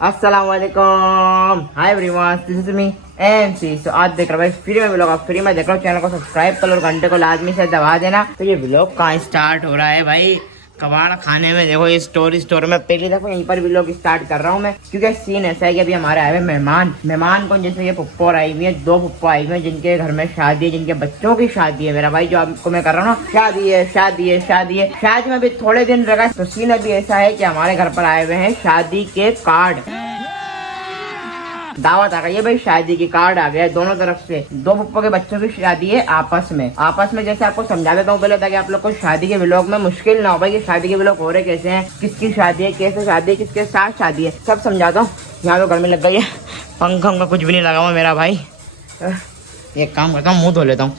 अस्सलामुअलैकुम, hi everyone, this is me MC. So आज देख रहा हूँ फ्री में व्लॉग, फ्री में देख रहा हूँ। चैनल को सब्सक्राइब कर लो, घंटे को लाजमी से दबा देना। तो ये व्लॉग कहाँ स्टार्ट हो रहा है भाई? कबाड़ खाने में। देखो ये स्टोर में पहली दफा यहीं पर व्लॉग स्टार्ट कर रहा हूँ मैं, क्योंकि सीन ऐसा है कि अभी हमारे आए हुए मेहमान को, जैसे ये पुप्पो आई हुई है, 2 पुप्पो आई हुई है जिनके घर में शादी है, जिनके बच्चों की शादी है। मेरा भाई जो आपको मैं कर रहा हूँ ना, शादी में अभी थोड़े दिन रहा। तो सीन अभी ऐसा है कि हमारे घर पर आए हुए हैं शादी के कार्ड, दावत आ गई है भाई, शादी की कार्ड आ गया है दोनों तरफ से। 2 पप्पो के बच्चों की शादी है आपस में। जैसे आपको समझा देता हूँ पहले, ताकि आप लोग को शादी के व्लॉग में मुश्किल ना हो भाई कि शादी के व्लॉग हो रहे कैसे हैं, किसकी शादी है, कैसे शादी है, किसके साथ शादी है, सब समझाता हूँ। यहाँ तो गर्मी लग गई है, पंखा कुछ भी नहीं लगा हुआ मेरा भाई। एक काम करता हूँ, मुँह धो लेता हूँ,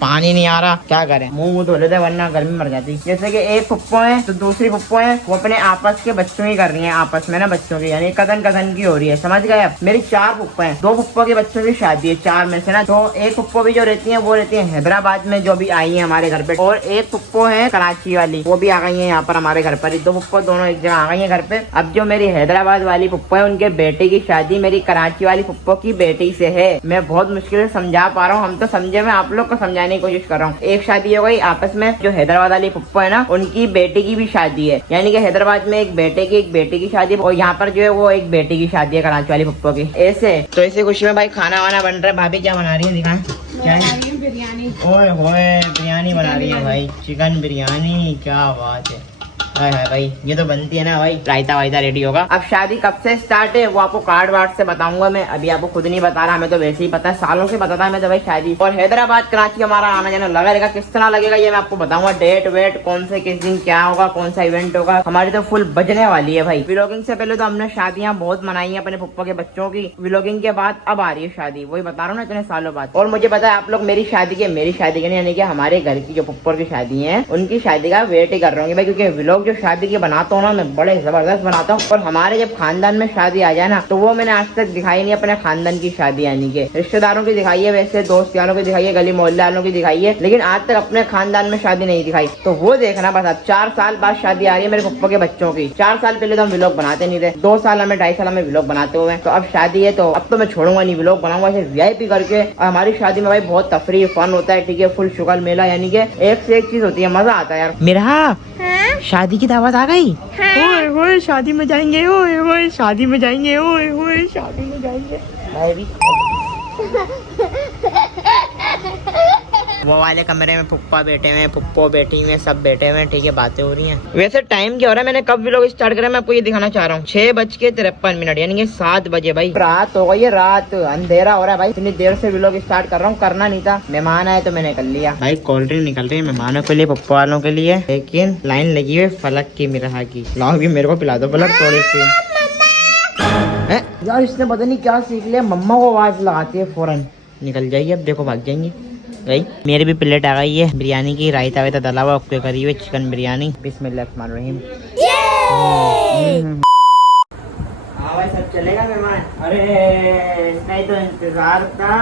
पानी नहीं आ रहा, क्या करें, मुंह धो लेते वरना गर्मी मर जाती। जैसे कि एक पुप्पो है तो दूसरी पुप्पो है, वो अपने आपस के बच्चों की कर रही है, आपस में ना बच्चों की, यानी कजन की हो रही है, समझ गए आप। मेरी 4 पुप्पो हैं, 2 पुप्पो के बच्चों की शादी है 4 में से ना। तो एक पुप्पो भी जो रहती है वो रहती है हैदराबाद में, जो भी आई है हमारे घर पे, और एक पुप्पो है कराची वाली, वो भी आ गई है यहाँ पर हमारे घर पर। 2 पुप्पो दोनों एक जगह आ गई है घर पे। अब जो मेरी हैदराबाद वाली पुप्पो है, उनके बेटे की शादी मेरी कराची वाली पुप्पो की बेटी से है। मैं बहुत मुश्किल से समझा पा रहा हूँ, हम तो समझे, मैं आप लोग को समझाने की कोशिश कर रहा हूँ। एक शादी हो गई आपस में, जो हैदराबाद वाली पुप्पो है ना, उनकी बेटी की भी शादी है, यानी कि हैदराबाद में एक बेटे की शादी, और यहाँ पर जो है वो एक बेटी की शादी है कराची वाली पुप्पो की। ऐसे तो ऐसे खुशी में भाई खाना वाना बन रहा है। भाभी क्या बना रही है, दिखाएं। क्या है? बिरयानी। ओए होए, बिरयानी बना रही है भाई, चिकन बिरयानी, क्या बात है। है भाई, ये तो बनती है ना भाई। रायता वायता रेडी होगा। अब शादी कब से स्टार्ट है वो आपको कार्ड वार्ड से बताऊंगा मैं, अभी आपको खुद नहीं बता रहा, हमें तो वैसे ही पता है, सालों से पता था हमें तो भाई शादी। और हैदराबाद कराची हमारा आना जाना लगा रहेगा, किस तरह लगेगा ये मैं आपको बताऊंगा। डेट वेट कौन से किस दिन क्या होगा, कौन सा इवेंट होगा, हमारी तो फुल बजने वाली है भाई। व्लॉगिंग से पहले तो हमने शादियां बहुत मनाई है अपने पुप्पो के बच्चों की, व्लॉगिंग के बाद अब आ रही है शादी, वही बता रहा हूँ ना, इतने सालों बाद। और मुझे पता है आप लोग मेरी शादी के यानी कि हमारे घर की जो पुप्पो की शादी है, उनकी शादी का वेट ही कर रहे होंगे भाई, क्योंकि व्लॉग जो शादी के बनाता हूँ ना मैं, बड़े जबरदस्त बनाता हूँ। और हमारे जब खानदान में शादी आ जाए ना, तो वो मैंने आज तक दिखाई नहीं अपने खानदान की शादी, यानी कि रिश्तेदारों की दिखाई है, वैसे दोस्त यारों की दिखाई है, गली मोहल्ले वालों की दिखाई है, लेकिन आज तक अपने खानदान में शादी नहीं दिखाई। तो वो देखना बस। अब 4 साल बाद शादी आ रही है मेरे पुप्पो के बच्चों की। 4 साल पहले तो हम व्लॉग बनाते नहीं थे, 2 साल हमें 2.5 साल हमें व्लॉग बनाते हुए। तो अब शादी है तो अब तो मैं छोड़ूंगा नहीं, व्लॉग बनाऊंगा ऐसे VIP करके। और हमारी शादी में भाई बहुत तफरी फन होता है, ठीक है, फुल शुगल मेला, यानी कि एक से एक चीज होती है, मजा आता है यार। मेरा शादी की दावत आ गई। ओए ओए शादी में जाएंगे, ओए ओए शादी में जाएंगे, ओए ओए शादी में जाएंगे। मैं भी वो वाले कमरे में पुप्पा बैठे हुए, पुप्पो बैठी हुए, सब बैठे हुए, ठीक है, बातें हो रही हैं। वैसे टाइम क्या हो रहा है, मैंने कब व्लॉग स्टार्ट करा मैं आपको ये दिखाना चाह रहा हूँ। 6:53 यानी कि 7 बजे भाई, रात हो गई है, रात अंधेरा हो रहा है भाई। इतनी देर से व्लॉग स्टार्ट कर रहा हूँ, करना नहीं था, मेहमान आए तो मैंने कर लिया भाई। कोल्ड ड्रिंक निकल रही है मेहमानों के लिए, पुप्पो वालों के लिए, लेकिन लाइन लगी हुई फलक की, मिराह की। लाओ भी मेरे को पिला दो फलक थोड़ी सी। यार इसने पता नहीं क्या सीख लिया, मम्मा को आवाज लगाती है फौरन निकल जाएगी। अब देखो भाग जाएंगी भाई। मेरी भी प्लेट आ गई है बिरयानी की, रायता वायता डला हुआ, उसके करी हुई चिकन बिरयानी। बिस्मिल्लाहिर्रहमानिर्रहीम। हाँ भाई सब चलेगा मेहमान। अरे इसका ही तो इंतजार था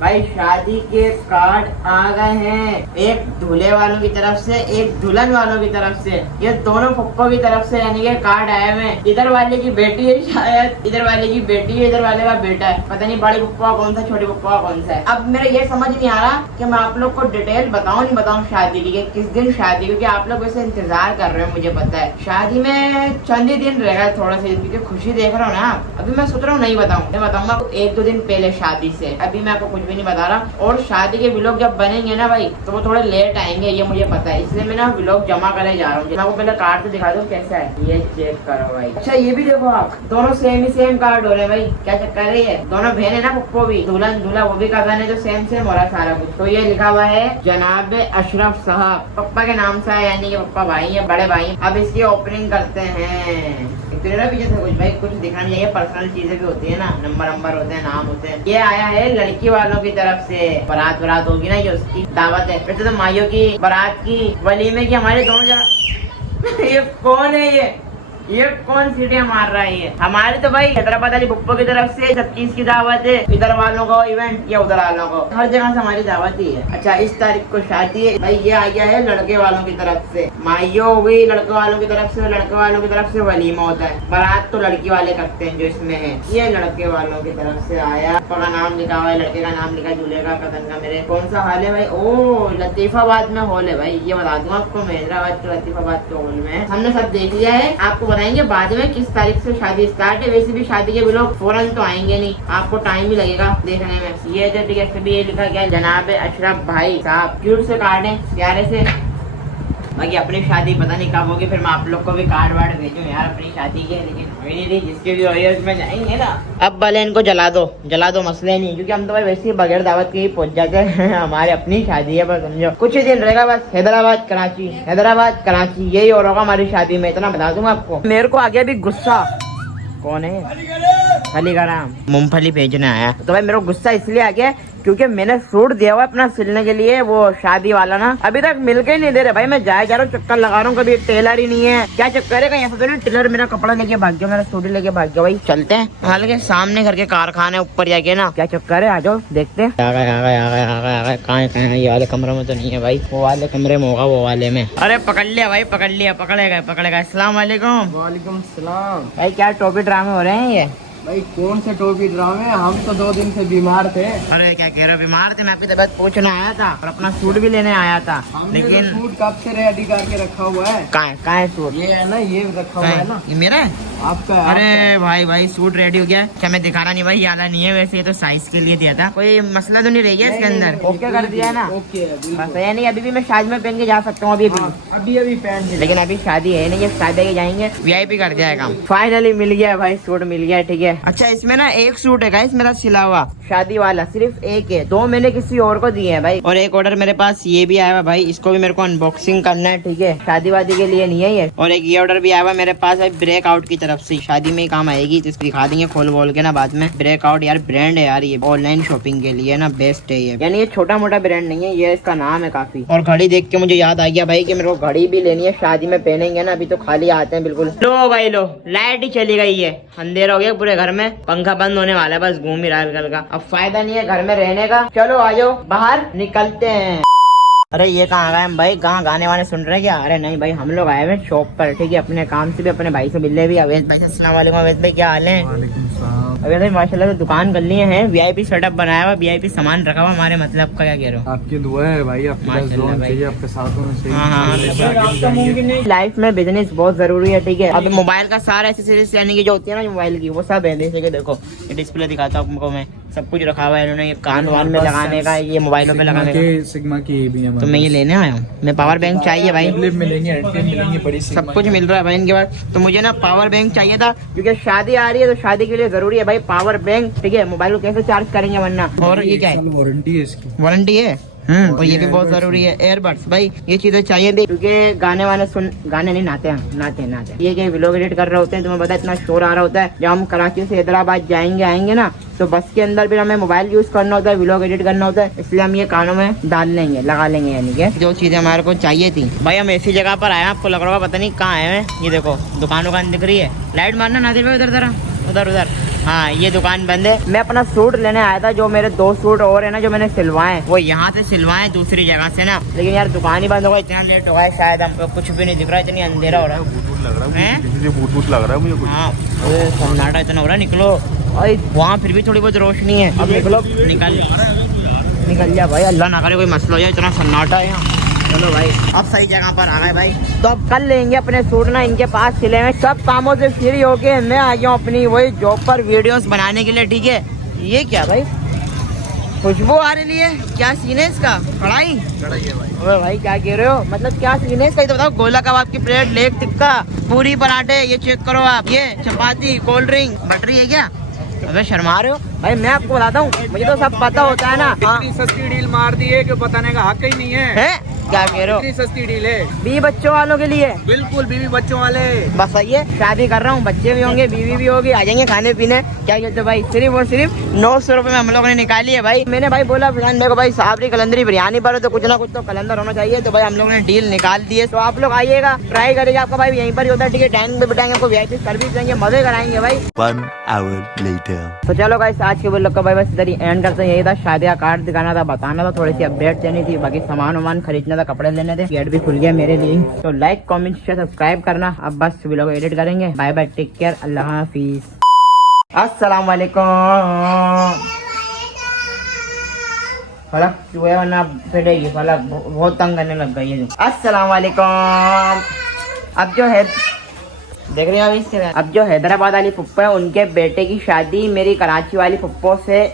भाई। शादी के कार्ड आ गए हैं, एक दूल्हे वालों की तरफ से, एक दुल्हन वालों की तरफ से। ये दोनों पुप्पो की तरफ से यानी कि कार्ड आए हुए। इधर वाले की बेटी है शायद, इधर वाले की बेटी है, इधर वाले का बेटा है, पता नहीं बड़ी पुप्पो कौन सा, छोटी पुप्पो कौन सा है। अब मेरा ये समझ नहीं आ रहा कि मैं आप लोग को डिटेल बताऊं नहीं बताऊं शादी की, किस दिन शादी, क्योंकि आप लोग वैसे इंतजार कर रहे हो, मुझे पता है। शादी में चंद ही दिन रहेगा, थोड़ा सा, क्योंकि खुशी देख रहा हूँ ना। अभी मैं सोच रहा हूँ नहीं बताऊँ, मैं बताऊंगा 1-2 दिन पहले शादी से। अभी मैं आपको कुछ भी नहीं बता रहा। और शादी के व्लॉग जब बनेंगे ना भाई, तो वो थोड़े लेट आएंगे, ये मुझे पता है, इसलिए मैं ना व्लॉग जमा करने जा रहा हूँ। मैं आपको पहले कार्ड तो दिखा दूँ कैसा है, ये चेक करो भाई। अच्छा ये भी देखो आप, दोनों सेम कार्ड हो रहे हैं भाई, क्या चक्कर है ये? दोनों बहन है ना पुप्पो भी, दुल्हन दूल्हा वो भी कजन है, जो सेम हो रहा है सारा कुछ। तो ये लिखा हुआ है जनाब अशरफ साहब, पप्पा के नाम से है, यानी कि पप्पा भाई है, बड़े भाई। अब इसकी ओपनिंग करते हैं। तेरा भी जैसे कुछ भाई कुछ दिखाना चाहिए, पर्सनल चीजें भी होती है ना, नंबर होते हैं, नाम होते हैं। ये आया है लड़की वालों की तरफ से, बारात होगी ना, ये उसकी दावत है। वैसे तो माइयों की बारात की वलीमे की हमारे दोनों जगह ये कौन है ये? ये कौन सीढ़ियाँ मार रहा है? ये हमारी तो भाई हैदराबाद वाली बुप्पो की तरफ से सब चीज की दावत है। इधर वालों को इवेंट या उधर वालों को, हर जगह से हमारी दावत ही है। अच्छा, इस तारीख को शादी है भाई। ये आ गया है लड़के वालों की तरफ से, माइयो हो गई लड़के वालों की तरफ से, लड़के वालों की तरफ से वलीमा होता है। बारात तो लड़की वाले करते हैं जो इसमें है। ये लड़के वालों की तरफ से आया, का नाम लिखा हुआ है, लड़के का नाम लिखा, दूल्हे का, कदन का। मेरे कौन सा हॉल है भाई? ओ, लतीफाबाद में हॉल है भाई। ये बता दूं आपको, हैदराबाद के लतीफाबाद के हॉल में हमने सब देख लिया है। आपको बताएंगे बाद में किस तारीख से शादी स्टार्ट है। वैसे भी शादी के भी लोग फौरन तो आएंगे नहीं, आपको टाइम भी लगेगा देखने में। ये जो टिकट भी ये लिखा गया जनाब अशरफ भाई साहब, क्यूट से कार्ड है, प्यारे से। बाकी अपनी शादी पता नहीं कब होगी, फिर मैं आप लोग को भी कार्ड वार्ड भेजूं यार अपनी शादी के, लेकिन हुई नहीं रही। जिसके भी हुई है उसमें जाएंगे ना। अब भले इनको जला दो मसले नहीं, क्योंकि हम तो भाई वैसे ही बगैर दावत के ही पहुंच जाते हैं। हमारे अपनी शादी है, बस समझो कुछ ही दिन रहेगा बस। हैदराबाद कराची यही और होगा हमारी शादी में, इतना बता दूंगा आपको। मेरे को आ गया भी गुस्सा। कौन है? अली का नाम मूंगफली भेजने आया। तो भाई मेरे को गुस्सा इसलिए आ गया क्योंकि मैंने सूट दिया हुआ अपना सिलने के लिए, वो शादी वाला ना अभी तक मिल के ही नहीं दे रहे भाई। मैं जा रहा हूँ, चक्कर लगा रहा हूँ, कभी टेलर ही नहीं है। क्या चक्कर है? कहीं ऐसा तो नहीं टेलर मेरा कपड़ा लेके भाग गया, मेरा सूट लेके भाग गया। भाई चलते हैं, हालांकि सामने घर के कारखाने ऊपर जाके ना, क्या चक्कर है? आ जाओ देखते हैं। आ गए। कहाँ है? ये वाले कमरे में तो नहीं है भाई, वो वाले कमरे में होगा, वो वाले में। अरे पकड़ लिया भाई, पकड़ गए। अस्सलाम वालेकुम। वालेकुम सलाम। भाई क्या टोपी ड्रामे हो रहे हैं ये? भाई कौन से टोपी ड्रामे? हम तो 2 दिन से बीमार थे। अरे क्या कह रहे हो, बीमार थे? मैं आपकी तबीयत पूछने आया था और अपना सूट भी लेने आया था, लेकिन सूट कब से रेडी करके रखा हुआ है? कहाँ है सूट? ये है ना, ये रखा हुआ है ना, ये मेरा है आपका। अरे भाई सूट रेडी हो गया क्या? मैं दिखाना नहीं भाई, यादा नहीं है। वैसे ये तो साइज के लिए दिया था, कोई मसला तो नहीं रह गया इसके अंदर? ओके कर दिया है ना? ओके बस है नहीं, अभी भी मैं शादी में पहन के जा सकता हूँ अभी पहन के, लेकिन अभी शादी है नहीं, ये शादी के जाएंगे, VIP कर जाएगा। फाइनली मिल गया भाई, सूट मिल गया, ठीक है। अच्छा, इसमें ना एक सूट है गाइस मेरा सिला हुआ, शादी वाला, सिर्फ एक है। 2 मैंने किसी और को दिए हैं भाई, और एक ऑर्डर मेरे पास ये भी आया हुआ भाई, इसको भी मेरे को अनबॉक्सिंग करना है, ठीक है। शादी वादी के लिए नहीं है ये। और एक ये ऑर्डर भी आया हुआ मेरे पास भाई, ब्रेकआउट की तरफ से, शादी में ही काम आएगी, जिसको दिखा देंगे खोल बोल के ना बाद में। ब्रेकआउट यार ब्रांड है यार, ये ऑनलाइन शॉपिंग के लिए ना बेस्ट है ये, यानी ये छोटा मोटा ब्रांड नहीं है, ये इसका नाम है काफी। और घड़ी देख के मुझे याद आ गया भाई कि मेरे को घड़ी भी लेनी है, शादी में पहनेंगे ना, अभी तो खाली आते हैं बिल्कुल। लो भाई लो, लाइट ही चली गई है, अंधेरा हो गया पूरे घर में, पंखा बंद होने वाला है, बस घूम ही रहा है कल का। अब फायदा नहीं है घर में रहने का, चलो आ जाओ बाहर निकलते हैं। अरे ये कहाँ गए हम भाई? कहाँ गाने वाने सुन रहे हैं क्या? अरे नहीं भाई, हम लोग आए हुए शॉप पर, ठीक है, अपने काम से भी, अपने भाई से मिलने भी। अवैध भाई, अस्सलाम वालेकुम। अवैध भाई क्या हाल है? अवैध भाई माशाल्लाह से दुकान कर लिए हैं, VIP सेटअप बनाया हुआ, VIP सामान रखा हुआ हमारे, मतलब का क्या कह रहे हो? आपकी दुआ है भाई, आपके साथ होना चाहिए। लाइफ में बिजनेस बहुत जरूरी है, ठीक है। अभी मोबाइल का सारा एसेसरीज यानी कि जो होती है ना मोबाइल की, वो सब है। जैसे कि देखो ये डिस्प्ले दिखाता हूँ आपको मैं, सब कुछ रखा हुआ है इन्होंने, ये कान वान में लगाने का, ये मोबाइलों में लगाने का, सिग्मा की भी है। तो मैं ये लेने आया हूँ। मैं पावर बैंक चाहिए भाई, मिलेंगे बड़ी, सब कुछ मिल रहा है भाई इनके पास। तो मुझे ना पावर बैंक चाहिए था, क्योंकि शादी आ रही है, तो शादी के लिए जरूरी है भाई पावर बैंक, ठीक है। मोबाइल को कैसे चार्ज करेंगे वरना। और ये क्या है? वारंटी है इसकी, वारंटी है। और ये भी बहुत जरूरी है, एयरबड्स भाई, ये चीजें चाहिए थी, क्योंकि गाने वाने गाने नहीं नाते ये क्या व्लॉग एडिट कर रहे होते हैं, तुम्हें पता है इतना शोर आ रहा होता है। जब हम कराची से हैदराबाद आएंगे ना, तो बस के अंदर भी हमें मोबाइल यूज करना होता है, व्लॉग एडिट करना होता है, इसलिए हम ये कानों में डाल लेंगे, लगा लेंगे, यानी कि जो चीजें हमारे को चाहिए थी। भाई हम ऐसी जगह पर आए, आपको लग रहा होगा पता नहीं कहाँ आए हैं। ये देखो दुकान दिख रही है, लाइट मारना नादिर भाई, उधर। हाँ, ये दुकान बंद है। मैं अपना सूट लेने आया था, जो मेरे 2 सूट और है ना जो मैंने सिलवाए, वो यहाँ से सिलवाए दूसरी जगह से ना, लेकिन यार दुकान ही बंद हो गई, इतना लेट हो गया, शायद हमको कुछ भी नहीं दिख रहा, इतनी अंधेरा हो रहा है, भूत लग रहा है मुझे। हाँ सन्नाटा इतना हो रहा है, निकलो। और वहाँ फिर भी थोड़ी बहुत रोशनी है, अब निकलो, निकल जा भाई, अल्लाह ना करे कोई मसला हो जाए, इतना सन्नाटा है यहाँ। चलो भाई अब सही जगह पर आ गए भाई, तो अब कल लेंगे अपने सूट ना, इनके पास सिले हुए, सब कामों से फ्री होके मैं आ गया हूँ अपनी वही जॉब पर वीडियोस बनाने के लिए, ठीक है। ये क्या भाई, खुशबू आ रही है, क्या सीन है इसका? कढ़ाई है भाई। भाई क्या कह रहे हो, मतलब क्या सीन है इसका? तो बताओ, गोला कबाब की प्लेट, लेग टिक्का, पूरी पराठे, ये चेक करो आप, ये चपाती, कोल्ड ड्रिंक, बटरी है क्या? अबे शर्मा रहे हो भाई, मैं आपको बताता हूँ, मुझे तो सब पता होता है ना। इतनी सस्ती डील मार दी है कि बताने का हक ही नहीं है। क्या कह रहे हो? इतनी सस्ती डील है, 20 बच्चों वालों के लिए बिल्कुल बीवी बच्चों वाले। बस आइए, शादी कर रहा हूँ, बच्चे भी होंगे, बीवी भी होगी, आ जाएंगे खाने पीने। क्या कहते हो भाई? सिर्फ और सिर्फ 900 रुपए में हम लोगों ने निकाली है भाई। मैंने भाई बोला फिलहाल मेरे को भाई साबरी कलंदरी बिरयानी पर तो कुछ ना कुछ तो कलंदर होना चाहिए, तो भाई हम लोगों ने डील निकाल दी है। तो आप लोग आइएगा, ट्राई करिएगा, आपका भाई यहीं पर ही होता है। ठीक है, टाइम पे बिठाएंगे, आपको वीआईपी सर्विस देंगे, मजे कराएंगे भाई। 1 hour later. तो चलो गाइस, आज के व्लॉग का भाई बस इधर ही एंड करते हैं। यही था, शादी का कार्ड दिखाना था, बताना था, थोड़ी सी अपडेट देनी थी, बाकी सामान वामान खरीदना था, कपड़े लेने थे, गेट भी खुल गया मेरे लिए। तो लाइक कमेंट शेयर सब्सक्राइब करना। अब बस व्लॉग एडिट करेंगे। बाय बाय, टेक केयर, अल्लाह हाफिज, अस्सलाम वालेकुम। फलक चूहे वरना पिटेगी, फलक बहुत तंग करने लग गई है। अस्सलाम वालेकुम। अब जो है देख रहे हो इसके, अब जो हैदराबाद वाली फुप्पो है, उनके बेटे की शादी मेरी कराची वाली फुप्पो से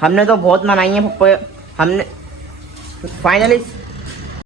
हमने तो बहुत मनाई है फुप्पो, हमने फाइनली